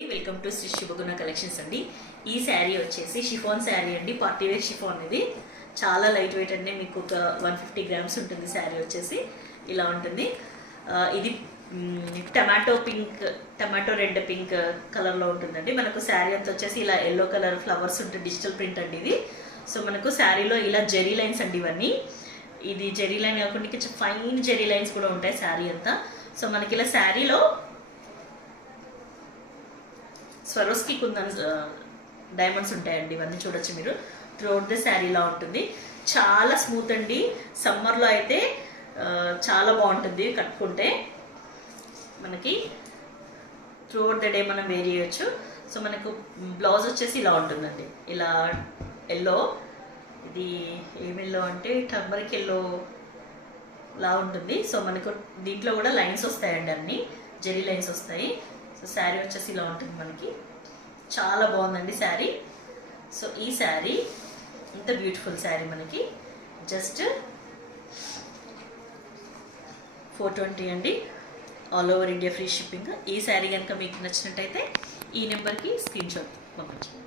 Welcome to Shri శుభగుణ collections అండి. ఈ శారీ వచ్చేసి షిఫాన్ శారీ అండి, పార్టీ వేర్ షిఫాన్. ఇది చాలా లైట్ వెయిట్ అండి, మీకు ఒక 150 గ్రామ్స్ ఉంటుంది. శారీ వచ్చేసి ఇలా ఉంటుంది. ఇది టమాటో రెడ్ పింక్ కలర్లో ఉంటుందండి. మనకు శారీ అంతా వచ్చేసి ఇలా ఎల్లో కలర్ ఫ్లవర్స్ ఉంటుంది, డిజిటల్ ప్రింట్ అండి ఇది. సో మనకు శారీలో ఇలా జెరీ లైన్స్ అండి ఇవన్నీ. ఇది జెరీ లైన్ కాకుండా ఫైన్ జెరీ లైన్స్ కూడా ఉంటాయి శారీ అంతా. సో మనకి ఇలా శారీలో స్వరోస్కి కుందన్ డైమండ్స్ ఉంటాయండి. ఇవన్నీ చూడొచ్చు మీరు. త్రూఅవుట్ ద శారీలా ఉంటుంది. చాలా స్మూత్ అండి. సమ్మర్లో అయితే చాలా బాగుంటుంది కట్టుకుంటే. మనకి త్రూఅవుట్ ద డే మనం వేర్ చేయొచ్చు. సో మనకు బ్లౌజ్ వచ్చేసి ఇలా ఉంటుందండి. ఇలా ఎల్లో, ఇది ఏం ఎల్లో అంటే టర్మరిక్ ఎల్లో లా ఉంటుంది. సో మనకు దీంట్లో కూడా లైన్స్ వస్తాయండి, అన్ని జెరీ లైన్స్ వస్తాయి. సో శారీ వచ్చేసి ఇలా ఉంటుంది మనకి. చాలా బాగుందండి శారీ. సో ఈ శారీ ఇంత బ్యూటిఫుల్ శారీ మనకి జస్ట్ 420 అండి. All over India free shipping. ఈ శారీ కనుక మీకు నచ్చినట్టయితే ఈ నెంబర్కి స్క్రీన్ షాట్ పంపించండి.